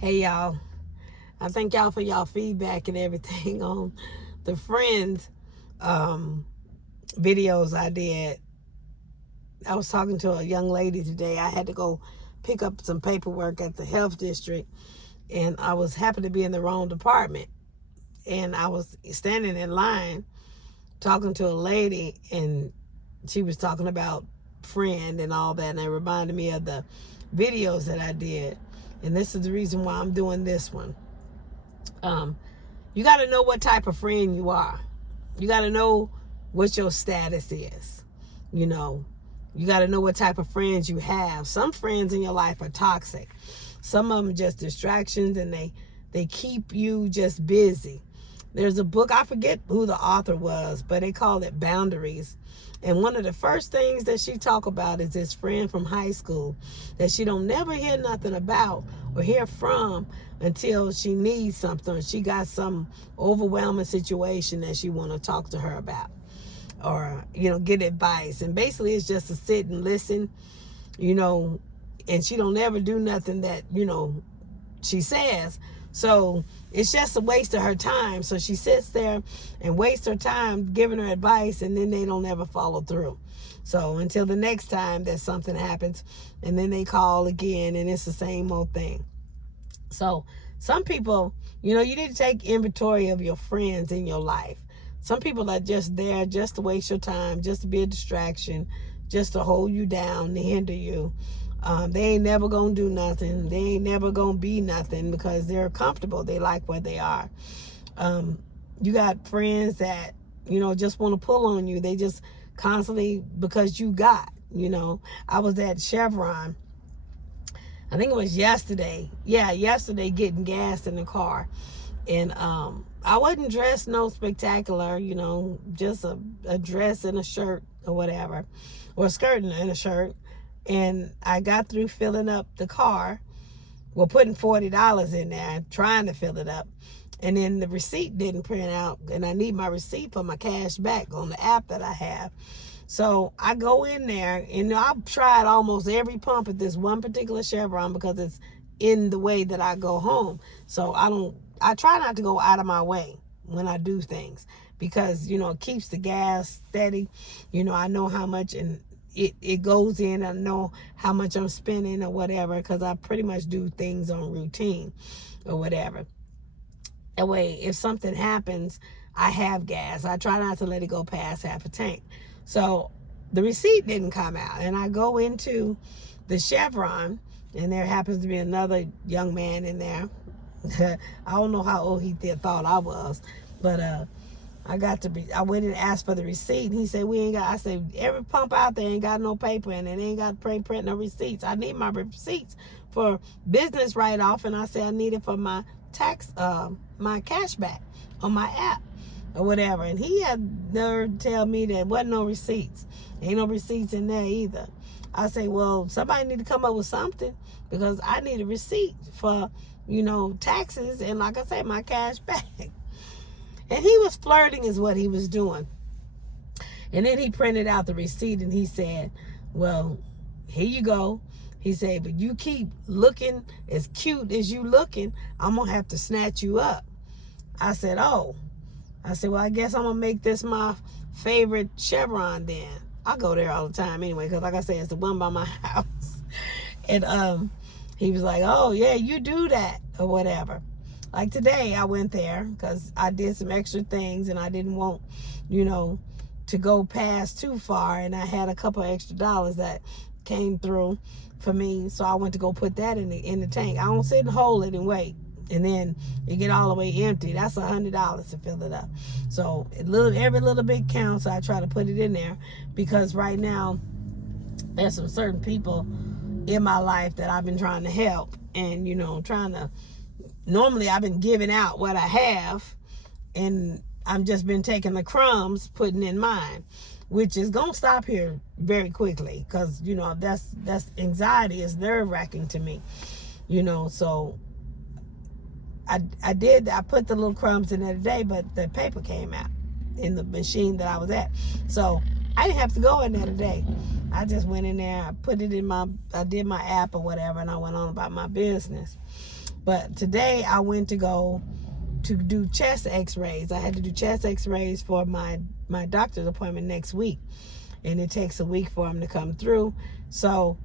Hey y'all, I thank y'all for y'all feedback and everything on the Friends um, videos I did. I was talking to a young lady today. I had to go pick up some paperwork at the health district, and I was happened to be in the wrong department. And I was standing in line talking to a lady, and she was talking about Friend and all that, and it reminded me of the videos that I did. And this is the reason why I'm doing this one. Um, you got to know what type of friend you are. You got to know what your status is. You know, you got to know what type of friends you have. Some friends in your life are toxic. Some of them just distractions, and they keep you just busy. There's a book, I forget who the author was, but they call it Boundaries. And one of the first things that she talk about is this friend from high school that she don't never hear nothing about or hear from until she needs something, or she got some overwhelming situation that she want to talk to her about, or get advice. And basically it's just to sit and listen, and she don't ever do nothing that she says. So it's just a waste of her time. So she sits there and wastes her time giving her advice, and then they don't ever follow through. So until the next time that something happens, and then they call again, and it's the same old thing. So some people, you need to take inventory of your friends in your life. Some people are just there just to waste your time, just to be a distraction, just to hold you down, to hinder you. They ain't never gonna do nothing. They ain't never gonna be nothing because they're comfortable. They like where they are. You got friends that just want to pull on you. They just constantly, because you got. I was at Chevron, I think it was yesterday. Yeah, yesterday, getting gas in the car. And I wasn't dressed no spectacular, just a dress and a shirt or whatever, or a skirt and a shirt. And I got through filling up the car, putting $40 in there, trying to fill it up. And then the receipt didn't print out, and I need my receipt for my cash back on the app that I have. So I go in there, and I've tried almost every pump at this one particular Chevron because it's in the way that I go home. So I try not to go out of my way when I do things, because, it keeps the gas steady. I know how much, and it goes in. I know how much I'm spending or whatever, because I pretty much do things on routine or whatever. That way, if something happens, I have gas. I try not to let it go past half a tank. So the receipt didn't come out, and I go into the Chevron, and there happens to be another young man in there. I don't know how old he thought I was, but I went and asked for the receipt, and he said, I said, every pump out there ain't got no paper, and it ain't got print no receipts. I need my receipts for business write-off, and I said I need it for my tax, my cash back on my app or whatever. And he had nerve to tell me there wasn't no receipts. Ain't no receipts in there either. I say, well, somebody need to come up with something, because I need a receipt for, taxes, and like I say, my cash back. And he was flirting is what he was doing. And then he printed out the receipt, and he said, well, here you go. He said, but you keep looking as cute as you looking, I'm going to have to snatch you up. I said, oh. I said, well, I guess I'm going to make this my favorite Chevron then. I go there all the time anyway, because like I said, it's the one by my house. And he was like, oh, yeah, you do that or whatever. Like today, I went there because I did some extra things, and I didn't want, to go past too far. And I had a couple of extra dollars that came through for me. So I went to go put that in the tank. I don't sit and hold it and wait, and then you get all the way empty. That's $100 to fill it up. So every little bit counts. So I try to put it in there, because right now there's some certain people in my life that I've been trying to help, and normally I've been giving out what I have, and I've just been taking the crumbs, putting in mine, which is gonna stop here very quickly, because that's anxiety is nerve-wracking to me, so I put the little crumbs in there today, but the paper came out in the machine that I was at, so I didn't have to go in there today. I just went in there, I did my app or whatever, and I went on about my business. But today I went to go to do chest x-rays. I had to do chest x-rays for my doctor's appointment next week. And it takes a week for them to come through. So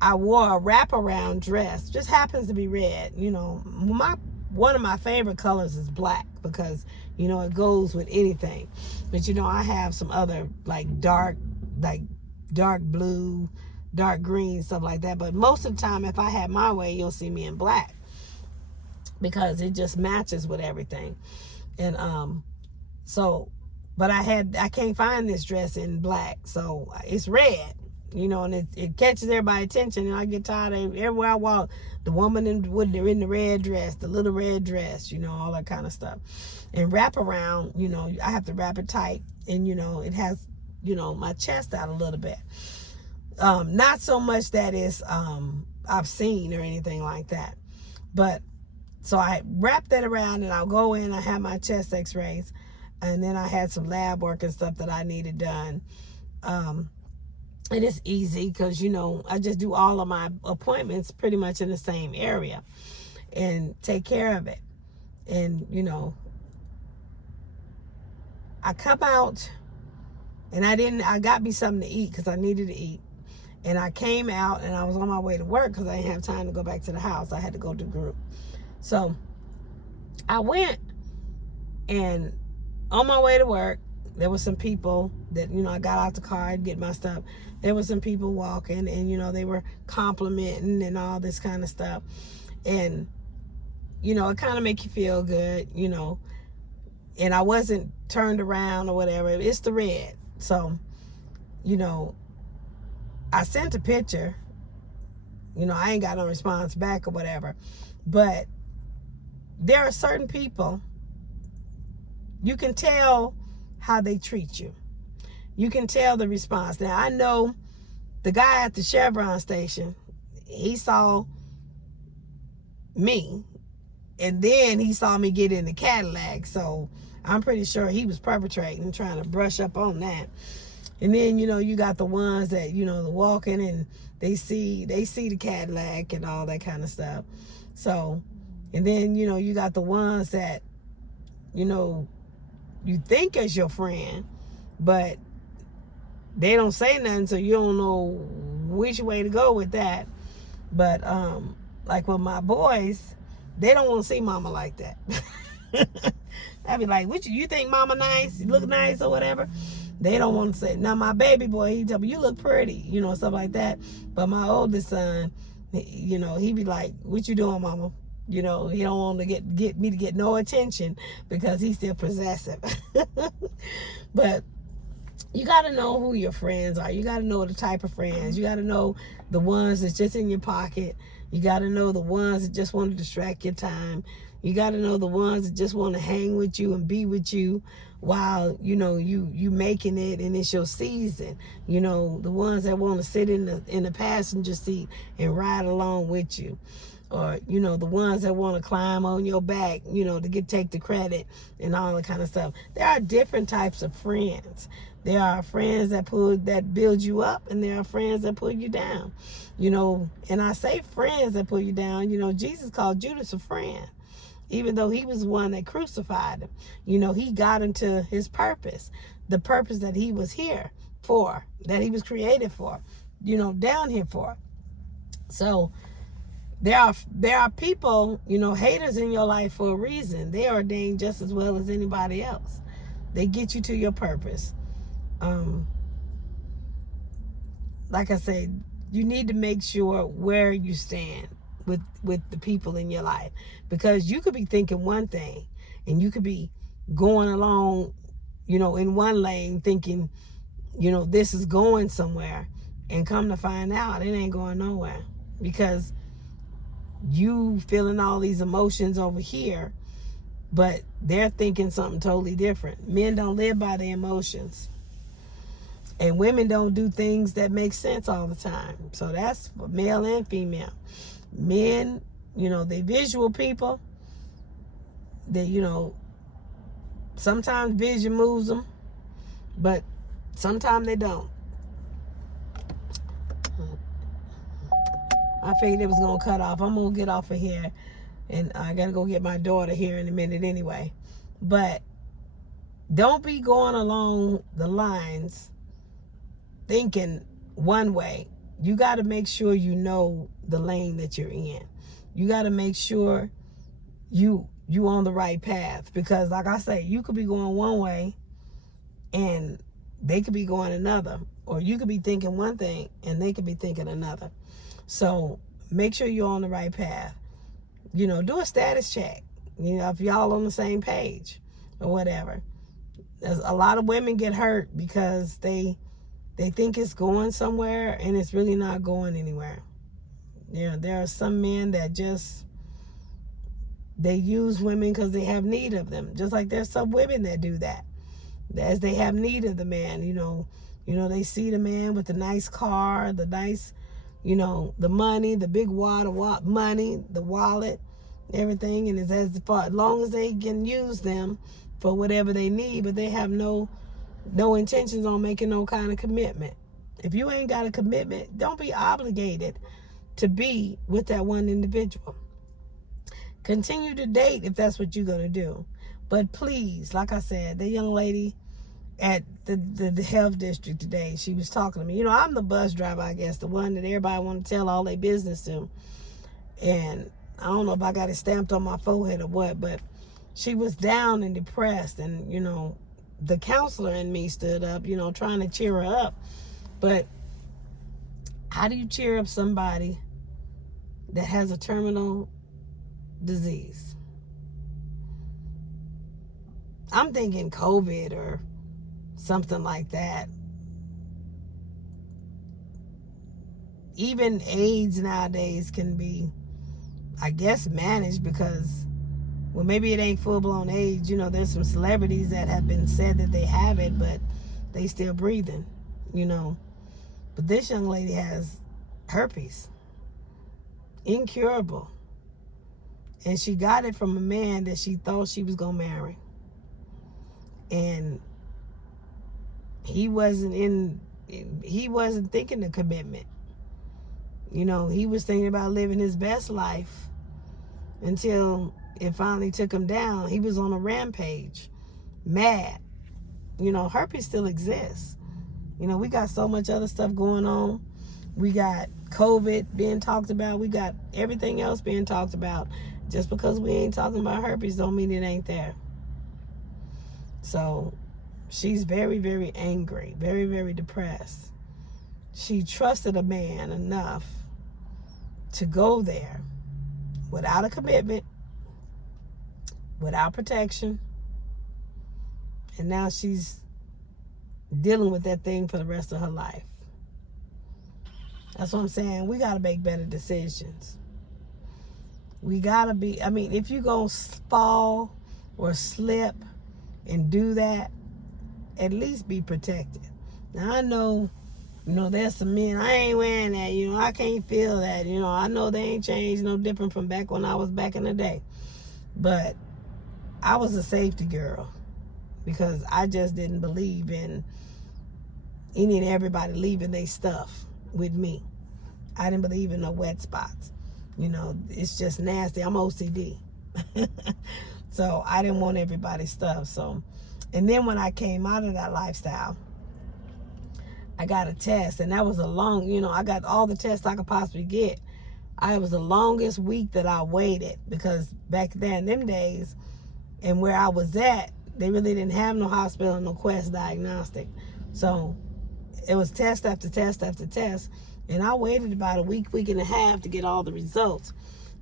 I wore a wraparound dress. Just happens to be red. You know, one of my favorite colors is black because, you know, it goes with anything. But, you know, I have some other like dark blue, dark green, stuff like that. But most of the time, if I had my way, you'll see me in black because it just matches with everything. And so, but I can't find this dress in black, so it's red, you know, and it catches everybody's attention, and I get tired of everywhere I walk, the woman in the red dress, the little red dress, you know, all that kind of stuff. And wrap around, you know, I have to wrap it tight, and, you know, it has, you know, my chest out a little bit. Not so much that it's obscene or anything like that, but so I wrap that around, and I'll go in, I have my chest x-rays, and then I had some lab work and stuff that I needed done. And it's easy because, you know, I just do all of my appointments pretty much in the same area and take care of it. And, you know, I come out, and I got me something to eat because I needed to eat. And I came out, and I was on my way to work because I didn't have time to go back to the house. I had to go to group. So I went, and on my way to work, there were some people that, you know, I got out the car and get my stuff. There were some people walking, and, you know, they were complimenting and all this kind of stuff. And, you know, it kind of make you feel good, you know. And I wasn't turned around or whatever. It's the red. So, you know, I sent a picture. You know, I ain't got no response back or whatever. But there are certain people, you can tell how they treat you. You can tell the response. Now, I know the guy at the Chevron station, he saw me, and then he saw me get in the Cadillac. So I'm pretty sure he was perpetrating, trying to brush up on that. And then, you know, you got the ones that, you know, the walking, and they see the Cadillac and all that kind of stuff. So, and then, you know, you got the ones that, you know, you think is your friend, but they don't say nothing, so you don't know which way to go with that. But like with my boys, they don't want to see mama like that. I'd be like, "What you think mama nice? You look nice or whatever?" They don't want to say. Now my baby boy, he tell me, "You look pretty," you know, stuff like that. But my oldest son, you know, he be like, "What you doing, mama?" You know, he don't want to get me to get no attention because he's still possessive. But you got to know who your friends are. You got to know the type of friends. You got to know the ones that's just in your pocket. You got to know the ones that just want to distract your time. You got to know the ones that just want to hang with you and be with you while, you know, you making it and it's your season. You know, the ones that want to sit in the passenger seat and ride along with you. Or, you know, the ones that want to climb on your back, you know, to take the credit and all that kind of stuff. There are different types of friends. There are friends that build you up, and there are friends that pull you down. You know, and I say friends that pull you down. You know, Jesus called Judas a friend, even though he was the one that crucified him. You know, he got into his purpose, the purpose that he was here for, that he was created for, you know, down here for. So there are people, you know, haters in your life for a reason. They are ordained just as well as anybody else. They get you to your purpose. Like I said, you need to make sure where you stand with the people in your life, because you could be thinking one thing and you could be going along, you know, in one lane thinking, you know, this is going somewhere, and come to find out it ain't going nowhere, because you feeling all these emotions over here, but they're thinking something totally different. Men don't live by their emotions, and women don't do things that make sense all the time. So that's for male and female. Men, you know, they visual people. They, you know, sometimes vision moves them, but sometimes they don't. I figured it was going to cut off. I'm going to get off of here. And I got to go get my daughter here in a minute anyway. But don't be going along the lines thinking one way. You got to make sure you know the lane that you're in. You got to make sure you on the right path, because like I say, you could be going one way and they could be going another, or you could be thinking one thing and they could be thinking another. So make sure you're on the right path. Do a status check, if y'all on the same page or whatever. There's a lot of women get hurt because they think it's going somewhere and it's really not going anywhere. There are some men that they use women because they have need of them. Just like there's some women that do that, as they have need of the man. They see the man with the nice car, the nice, the money, the big money, the wallet, everything, and it's as long as they can use them for whatever they need, but they have no intentions on making no kind of commitment. If you ain't got a commitment, don't be obligated to be with that one individual. Continue to date if that's what you're going to do. But please, like I said, the young lady at the health district today, she was talking to me. I'm the bus driver, I guess, the one that everybody want to tell all their business to. And I don't know if I got it stamped on my forehead or what, but she was down and depressed. And, the counselor in me stood up, trying to cheer her up. But how do you cheer up somebody that has a terminal disease? I'm thinking COVID or something like that. Even AIDS nowadays can be, I guess, managed because, well, maybe it ain't full-blown AIDS. There's some celebrities that have been said that they have it, but they still breathing, But this young lady has herpes. Incurable. And she got it from a man that she thought she was going to marry. And he wasn't thinking of commitment. He was thinking about living his best life until it finally took him down. He was on a rampage, mad. Herpes still exists. We got so much other stuff going on. We got COVID being talked about. We got everything else being talked about. Just because we ain't talking about herpes don't mean it ain't there. So she's very, very angry, very, very depressed. She trusted a man enough to go there without a commitment, without protection, and now she's dealing with that thing for the rest of her life. That's what I'm saying. We got to make better decisions. We got to be, if you going to fall or slip and do that, at least be protected. Now, I know, there's some men, I ain't wearing that, I can't feel that, I know they ain't changed no different from back when I was back in the day. But I was a safety girl because I just didn't believe in any and everybody leaving their stuff with me. I didn't believe in no wet spots. It's just nasty. I'm OCD. So I didn't want everybody's stuff. So, and then when I came out of that lifestyle, I got a test, and that was a long, I got all the tests I could possibly get. It was the longest week that I waited, because back then, them days, and where I was at, they really didn't have no hospital, no Quest diagnostic. So it was test after test after test. And I waited about a week and a half to get all the results,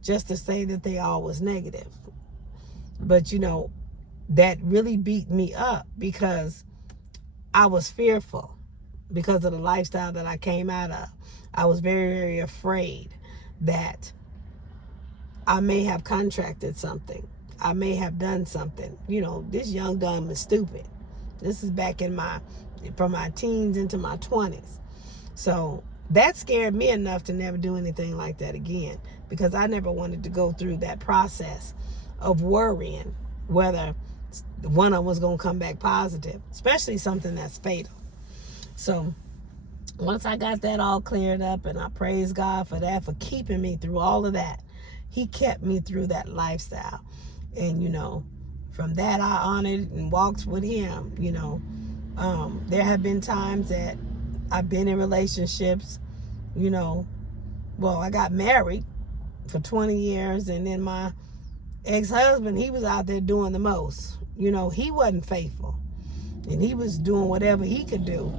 just to say that they all was negative. But, that really beat me up because I was fearful because of the lifestyle that I came out of. I was very, very afraid that I may have contracted something. I may have done something. This young, dumb, and stupid. This is back from my teens into my 20s. So that scared me enough to never do anything like that again, because I never wanted to go through that process of worrying whether one of them was going to come back positive, especially something that's fatal. So once I got that all cleared up, and I praise God for that, for keeping me through all of that, he kept me through that lifestyle. And, from that, I honored and walked with him. There have been times that I've been in relationships, I got married for 20 years, and then my ex-husband, he was out there doing the most. He wasn't faithful, and he was doing whatever he could do.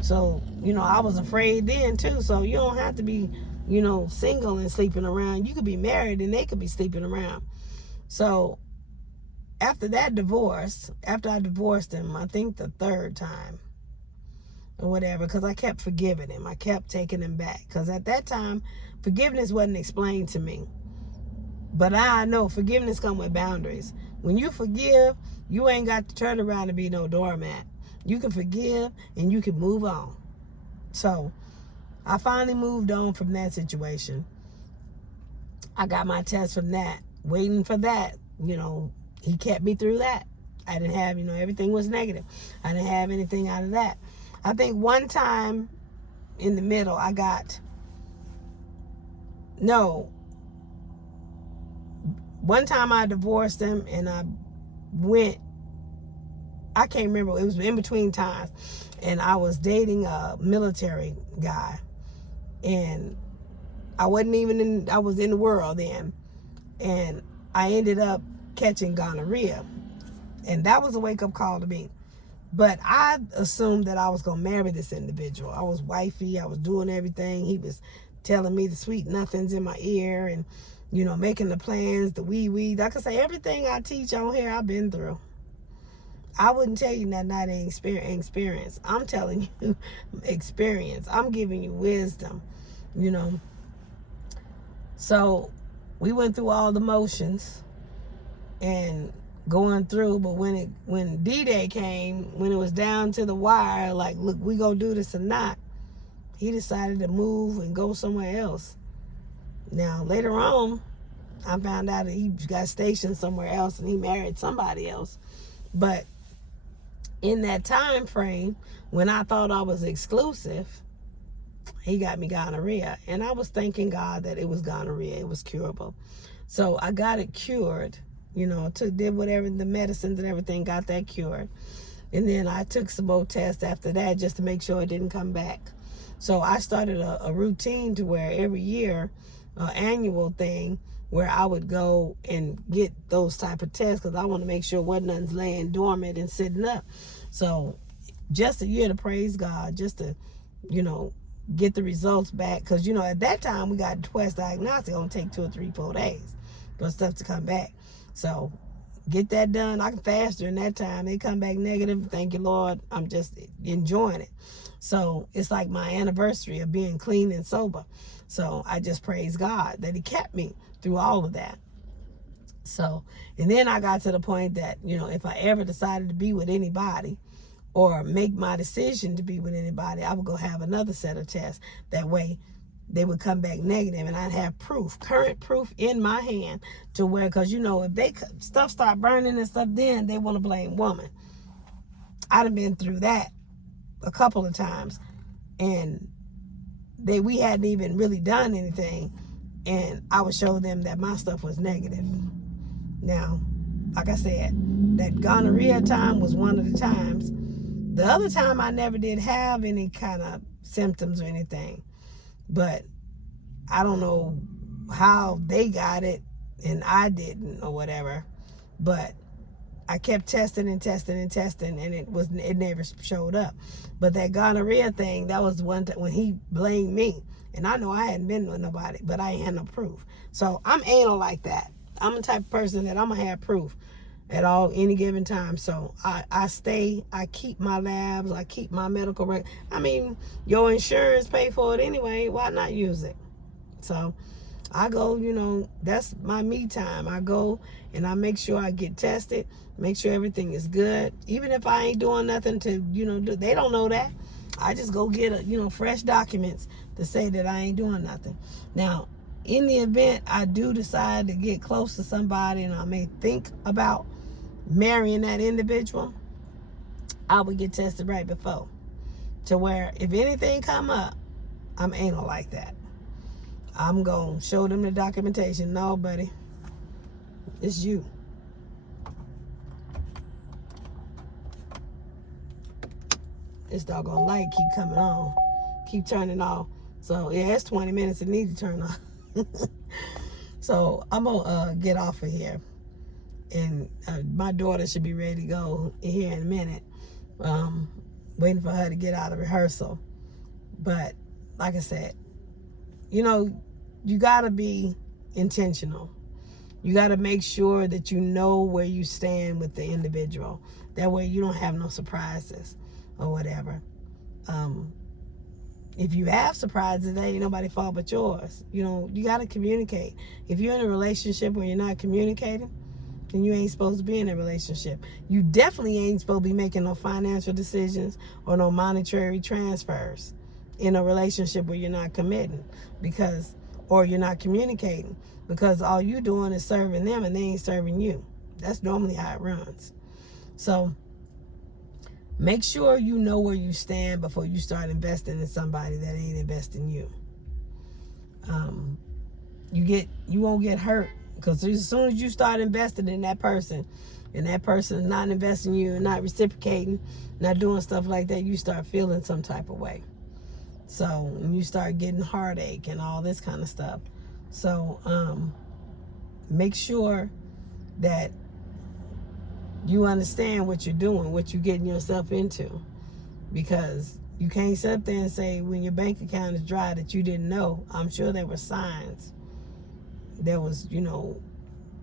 So, I was afraid then too. So you don't have to be, single and sleeping around. You could be married and they could be sleeping around. So after that divorce, after I divorced him, I think the third time or whatever, because I kept forgiving him. I kept taking him back. Because at that time, forgiveness wasn't explained to me. But I know forgiveness comes with boundaries. When you forgive, you ain't got to turn around and be no doormat. You can forgive and you can move on. So I finally moved on from that situation. I got my test from that. Waiting for that, he kept me through that. I didn't have, everything was negative. I didn't have anything out of that. I think one time in the middle, one time I divorced him and I can't remember, it was in between times, and I was dating a military guy, and I was in the world then, and I ended up catching gonorrhea, and that was a wake-up call to me. But I assumed that I was going to marry this individual. I was wifey, I was doing everything. He was telling me the sweet nothings in my ear, and making the plans, the wee. Like I say, everything I teach on here, I've been through. I wouldn't tell you nothing I ain't experience. I'm telling you experience. I'm giving you wisdom, So we went through all the motions and going through, but when D-Day came, when it was down to the wire, like, look, we gonna do this or not, he decided to move and go somewhere else. Now, later on, I found out that he got stationed somewhere else and he married somebody else. But in that time frame, when I thought I was exclusive, he got me gonorrhea. And I was thanking God that it was gonorrhea. It was curable. So I got it cured, did whatever, the medicines and everything, got that cured. And then I took some more tests after that just to make sure it didn't come back. So I started a routine to where every year, annual thing, where I would go and get those type of tests because I want to make sure nothing's laying dormant and sitting up. So just a year to praise God, just to, get the results back. Because, at that time we got Quest Diagnostic. It's going to take 2 or 3, 4 days for stuff to come back. So get that done. I can faster in that time. They come back negative. Thank you, Lord. I'm just enjoying it. So it's like my anniversary of being clean and sober. So I just praise God that he kept me through all of that. So, and then I got to the point that, if I ever decided to be with anybody or make my decision to be with anybody, I would go have another set of tests. That way they would come back negative and I'd have proof, current proof in my hand to where, because, if stuff start burning and stuff, then they want to blame woman. I'd have been through that a couple of times, and we hadn't even really done anything, and I would show them that my stuff was negative. Now, like I said, that gonorrhea time was one of the times. The other time I never did have any kind of symptoms or anything, but I don't know how they got it and I didn't or whatever, but I kept testing and it never showed up. But that gonorrhea thing, that was one when he blamed me, and I know I hadn't been with nobody, but I ain't had no proof. So I'm anal like that. I'm the type of person that I'm gonna have proof at any given time. So I keep my labs, I keep my medical record. I mean, your insurance pay for it anyway. Why not use it? So I go, that's my me time. I go and I make sure I get tested, make sure everything is good. Even if I ain't doing nothing to, they don't know that. I just go get fresh documents to say that I ain't doing nothing. Now, in the event I do decide to get close to somebody and I may think about marrying that individual, I would get tested right before, to where if anything come up, I'm anal like that. I'm going to show them the documentation. No, buddy. It's you. This doggone light keep coming on. Keep turning off. So, yeah, it's 20 minutes. It needs to turn off. So, I'm going to get off of here. And my daughter should be ready to go here in a minute. Waiting for her to get out of rehearsal. But, like I said, you know, you got to be intentional. You got to make sure that you know where you stand with the individual. That way you don't have no surprises or whatever. If you have surprises, that ain't nobody's fault but yours. You know, you got to communicate. If you're in a relationship where you're not communicating, then you ain't supposed to be in a relationship. You definitely ain't supposed to be making no financial decisions or no monetary transfers in a relationship where you're not committing or you're not communicating, because all you doing is serving them and they ain't serving you. That's normally how it runs. So make sure you know where you stand before you start investing in somebody that ain't investing you. You won't get hurt, because as soon as you start investing in that person and that person is not investing in you and not reciprocating, not doing stuff like that, you start feeling some type of way. So when you start getting heartache and all this kind of stuff. So make sure that you understand what you're doing, what you're getting yourself into, because you can't sit up there and say when your bank account is dry that you didn't know. I'm sure there were signs. There was, you know,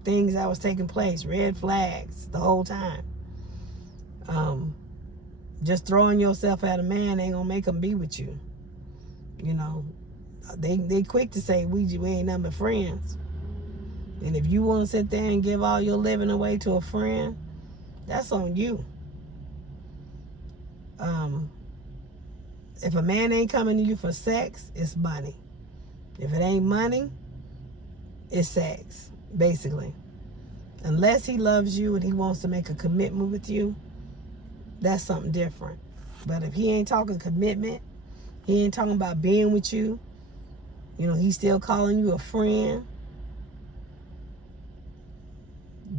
things that was taking place, red flags the whole time. Just throwing yourself at a man ain't gonna make him be with you. You know, they quick to say we ain't nothing but friends. And if you want to sit there and give all your living away to a friend, that's on you. If a man ain't coming to you for sex, it's money. If it ain't money, it's sex, basically. Unless he loves you and he wants to make a commitment with you, that's something different. But if he ain't talking commitment, he ain't talking about being with you, you know, he's still calling you a friend,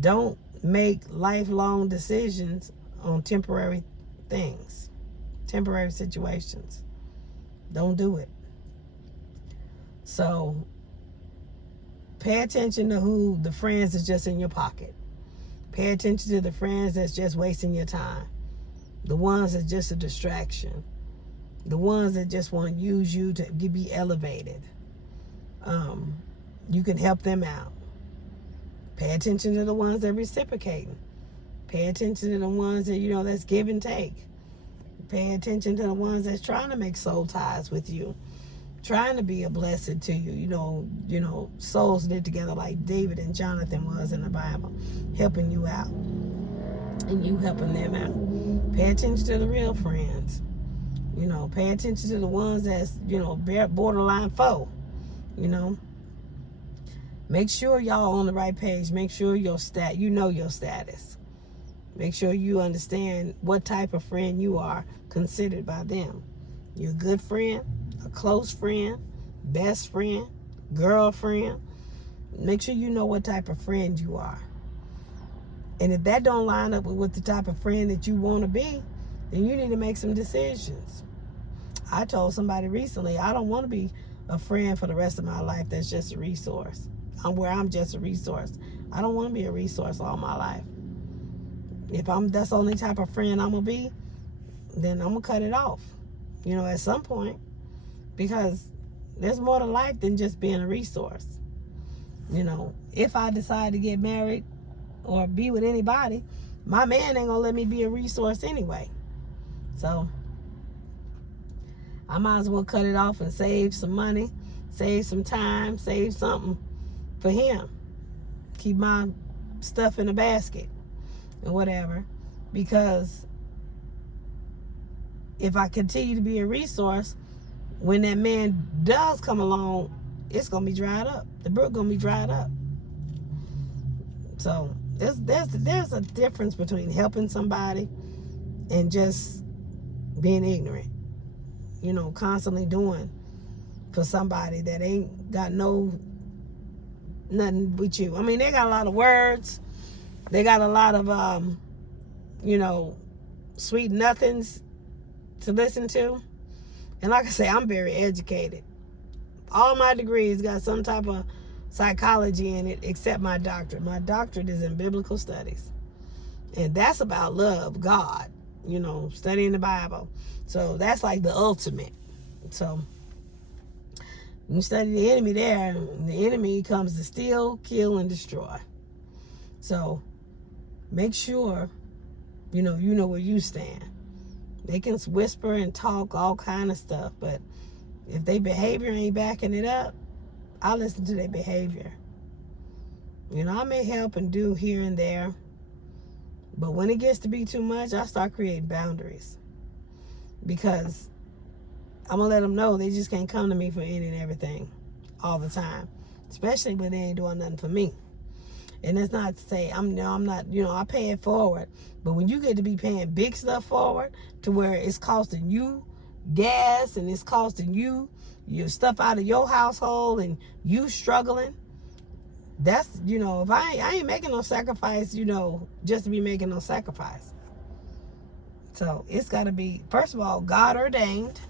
don't make lifelong decisions on temporary things, temporary situations. Don't do it. So pay attention to who the friends that's just in your pocket. Pay attention to the friends that's just wasting your time. The ones that's just a distraction. The ones that just want to use you to be elevated. You can help them out. Pay attention to the ones that are reciprocating. Pay attention to the ones that, you know, that's give and take. Pay attention to the ones that's trying to make soul ties with you, trying to be a blessing to you. You know, souls knit together like David and Jonathan was in the Bible, helping you out, and you helping them out. Pay attention to the real friends. You know, pay attention to the ones that's, you know, borderline foe. You know, make sure y'all on the right page. Make sure you know your status. Make sure you understand what type of friend you are considered by them. You're a good friend, a close friend, best friend, girlfriend. Make sure you know what type of friend you are. And if that don't line up with the type of friend that you want to be, then you need to make some decisions. I told somebody recently, I don't want to be a friend for the rest of my life that's just a resource. I'm just a resource. I don't want to be a resource all my life. If that's the only type of friend I'm going to be, then I'm going to cut it off, you know, at some point. Because there's more to life than just being a resource. You know, if I decide to get married or be with anybody, my man ain't going to let me be a resource anyway. So I might as well cut it off and save some money, save some time, save something for him. Keep my stuff in a basket or whatever. Because if I continue to be a resource, when that man does come along, it's going to be dried up. The brook going to be dried up. So there's a difference between helping somebody and just being ignorant. You know, constantly doing for somebody that ain't got nothing with you. I mean, they got a lot of words. They got a lot of, sweet nothings to listen to. And like I say, I'm very educated. All my degrees got some type of psychology in it, except my doctorate. My doctorate is in biblical studies. And that's about love, God, studying the Bible. So that's like the ultimate. So you study the enemy there, the enemy comes to steal, kill, and destroy. So make sure, you know where you stand. They can whisper and talk all kind of stuff, but if their behavior ain't backing it up, I listen to their behavior. I may help and do here and there, but when it gets to be too much, I start creating boundaries. Because I'm going to let them know they just can't come to me for any and everything all the time, especially when they ain't doing nothing for me. And it's not to say I'm not, I pay it forward. But when you get to be paying big stuff forward to where it's costing you gas and it's costing you your stuff out of your household and you struggling, that's, if I ain't making no sacrifice, just to be making no sacrifice. So it's got to be, first of all, God ordained,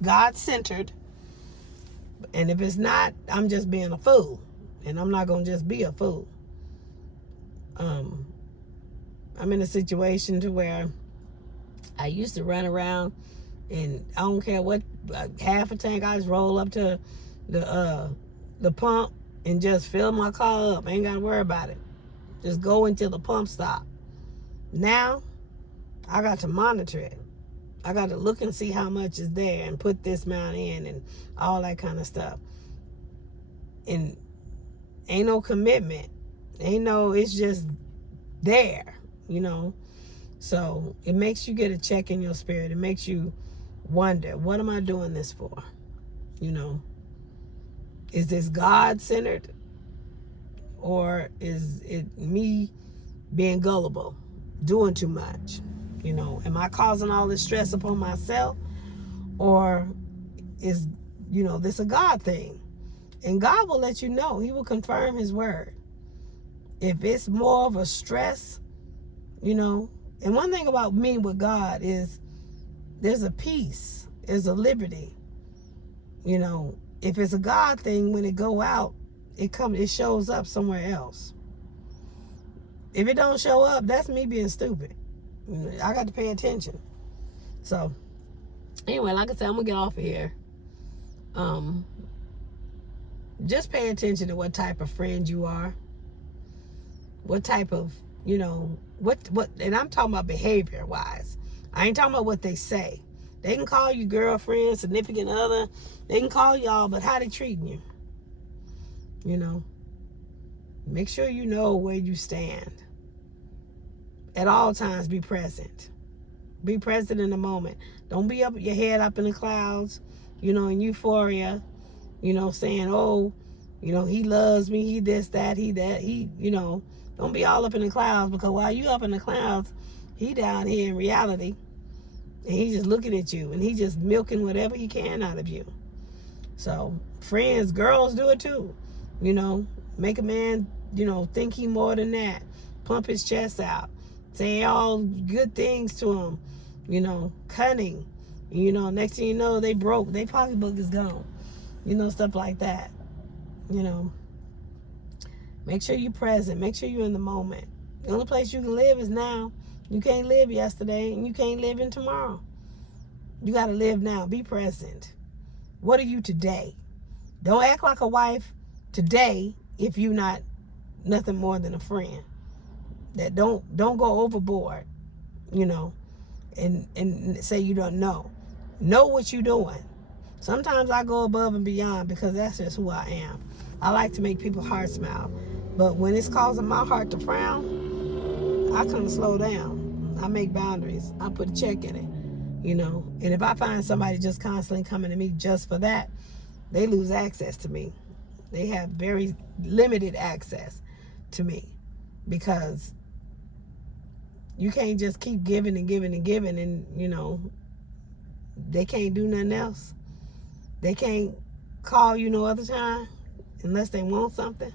God centered. And if it's not, I'm just being a fool. And I'm not going to just be a fool. I'm in a situation to where I used to run around and I don't care what, half a tank, I just roll up to the pump and just fill my car up. I ain't got to worry about it. Just go until the pump stop. Now, I got to monitor it. I got to look and see how much is there and put this amount in and all that kind of stuff. And ain't no commitment. It's just there, So it makes you get a check in your spirit. It makes you wonder, what am I doing this for? Is this God-centered? Or is it me being gullible, doing too much? Am I causing all this stress upon myself? Or is, this a God thing? And God will let you know. He will confirm his word. If it's more of a stress, and one thing about me with God is there's a peace, there's a liberty. If it's a God thing, when it go out, it shows up somewhere else. If it don't show up, that's me being stupid. I got to pay attention. So anyway, like I said, I'm gonna get off of here. Just pay attention to what type of friend you are. What type of, what, and I'm talking about behavior wise. I ain't talking about what they say. They can call you girlfriend, significant other. They can call y'all, but how they treating you? Make sure you know where you stand. At all times, be present. Be present in the moment. Don't be up your head up in the clouds, in euphoria, saying, oh, he loves me, he this, that, he that, don't be all up in the clouds, because while you up in the clouds, he down here in reality, and he just looking at you, and he just milking whatever he can out of you. So friends, girls do it too. Make a man, think he more than that. Pump his chest out. Say all good things to him. Cunning. Next thing you know, they broke. Their pocketbook is gone. Stuff like that. Make sure you're present. Make sure you're in the moment. The only place you can live is now. You can't live yesterday, and you can't live in tomorrow. You got to live now. Be present. What are you today? Don't act like a wife today if you're not nothing more than a friend. That don't go overboard, and say you don't know. Know what you're doing. Sometimes I go above and beyond because that's just who I am. I like to make people's hearts smile. But when it's causing my heart to frown, I kind of slow down. I make boundaries. I put a check in it, And if I find somebody just constantly coming to me just for that, they lose access to me. They have very limited access to me, because you can't just keep giving and giving and giving and, they can't do nothing else. They can't call you no other time unless they want something.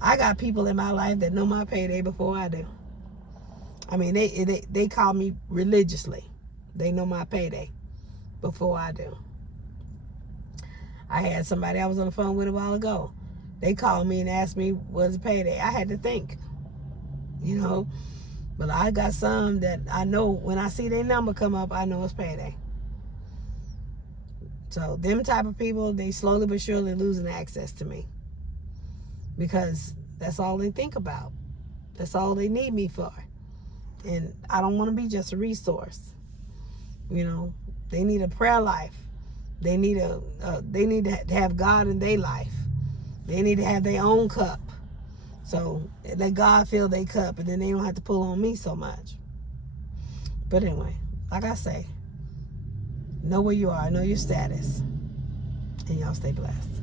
I got people in my life that know my payday before I do. I mean, they call me religiously. They know my payday before I do. I had somebody I was on the phone with a while ago. They called me and asked me, what's the payday? I had to think, you know. But I got some that I know when I see their number come up, I know it's payday. So them type of people, they slowly but surely losing access to me. Because that's all they think about. That's all they need me for. And I don't want to be just a resource. You know, they need a prayer life. They need to have God in their life. They need to have their own cup. So let God fill their cup, and then they don't have to pull on me so much. But anyway, like I say, know where you are, know your status, and y'all stay blessed.